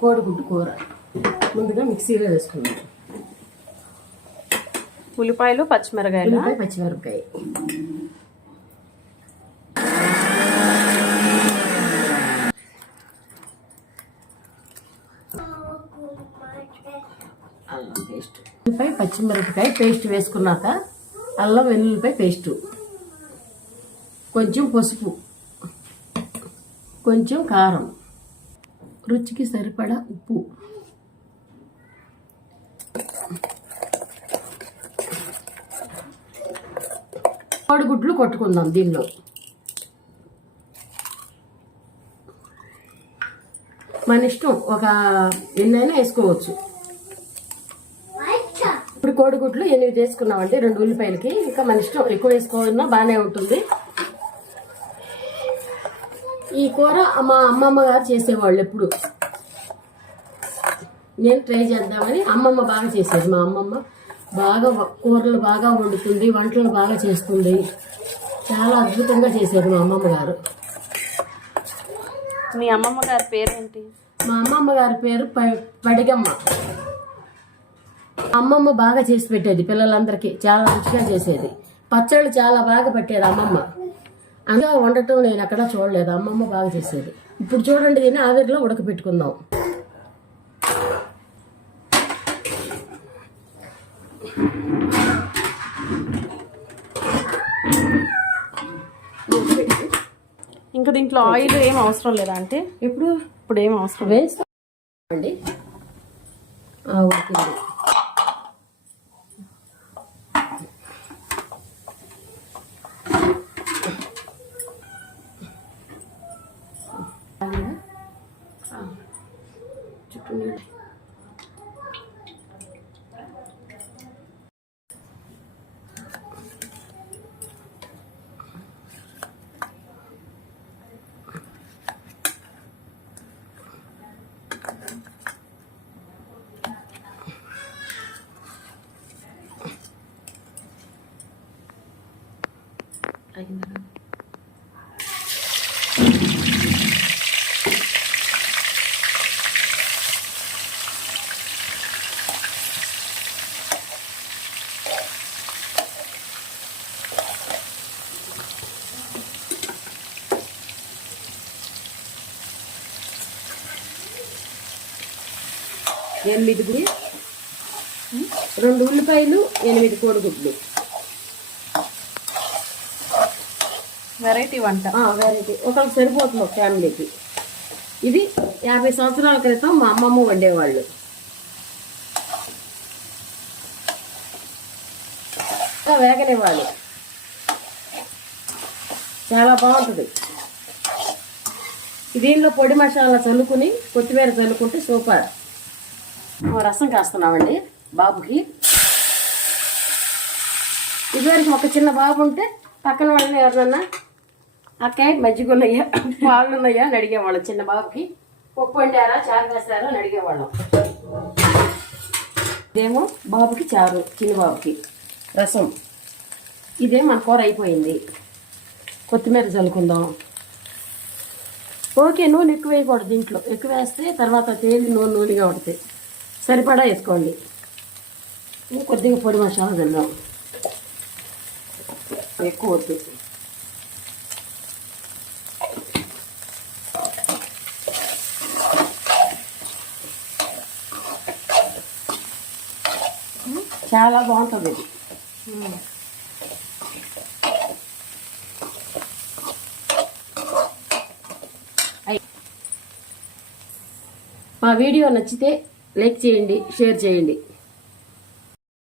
కోడిగుడ్డు కూర ముందుగా మిక్సీలో వేసుకున్నాం. ఉల్లిపాయలు పచ్చిమిరకాయలు. పచ్చిమిరపకాయ అల్లం పేస్ట్, ఉల్లిపాయ పచ్చిమిరపకాయ పేస్ట్ వేసుకున్నాక అల్లం వెల్లుల్లిపాయ పేస్టు, కొంచెం పసుపు, కొంచెం కారం, రుచికి సరిపడా ఉప్పు, కోడిగుడ్లు కొట్టుకుందాం. దీనిలో మన ఇష్టం, ఒక ఎన్నైనా వేసుకోవచ్చు. ఇప్పుడు కోడిగుడ్లు 8 వేసుకున్నామండి 2 ఉల్లిపాయలకి. ఇంకా మన ఇష్టం, ఎక్కువ వేసుకోవాలన్నా బాగానే ఉంటుంది. ఈ కూర మా అమ్మమ్మ గారు చేసేవాళ్ళు ఎప్పుడు. నేను ట్రై చేద్దామని, అమ్మమ్మ బాగా చేసేది. మా అమ్మమ్మ బాగా కూరలు బాగా వండుతుంది, వంటలు బాగా చేస్తుంది. చాలా అద్భుతంగా చేసేది మా అమ్మమ్మ గారు. మీ అమ్మమ్మ గారి పేరేంటి? మా అమ్మమ్మ గారి పేరు పడిగమ్మ. అమ్మమ్మ బాగా చేసి పెట్టేది పిల్లలందరికీ, చాలా రుచిగా చేసేది. పచ్చళ్ళు చాలా బాగా పెట్టేది అమ్మమ్మ. అందులో వండటం నేను ఎక్కడా చూడలేదు, అమ్మమ్మ బాగా చేసేది. ఇప్పుడు చూడండి, దీన్ని ఆవిరిలో ఉడకపెట్టుకుందాం. ఇంకా దీంట్లో ఆయిల్ ఏం అవసరం లేదా అంటే? ఇప్పుడు ఏం అవసరం వేస్తామండి. ఉడికింది. చుట్టూ నీళ్ళు అయిందా? ఎనిమిది 2 ఉల్లిపాయలు, 8 కోడిగుడ్లు. వెరైటీ వంట. వెరైటీ, ఒకరికి సరిపోతుంది ఒక ఫ్యామిలీకి. ఇది 50 సంవత్సరాల క్రితం మా అమ్మమ్మ వండేవాళ్ళు. వేగనివ్వాలి, చాలా బాగుంటుంది. దీనిలో పొడి మసాలా చల్లుకుని కొత్తిమీర చల్లుకుంటే సూపర్. రసం కాస్తున్నామండి బాబుకి. ఇదివరకు ఒక చిన్న బాబు ఉంటే పక్కన వాళ్ళని ఎవరన్నా అక్కాయి మజ్జిగ ఉన్నాయా, పాలు ఉన్నాయా అని అడిగేవాళ్ళం. చిన్న బాబుకి పప్పు వండారా, చారు వేస్తారా అని అడిగేవాళ్ళం. ఇదేమో బాబుకి చారు, చిన్న బాబుకి రసం. ఇదే మన కూర అయిపోయింది. కొత్తిమీర చల్లుకుందాం. ఓకే, నూనె ఎక్కువ వేయకూడదు. దీంట్లో ఎక్కువ వేస్తే తర్వాత తేలి నూనెగా ఉంటుంది. సరిపడా వేసుకోండి. కొద్దిగా పొడి మసాలా చల్దాం, ఎక్కువ వద్దు. చాలా బాగుంటుంది ఇది. మా వీడియో నచ్చితే లైక్ చేయండి, షేర్ చేయండి.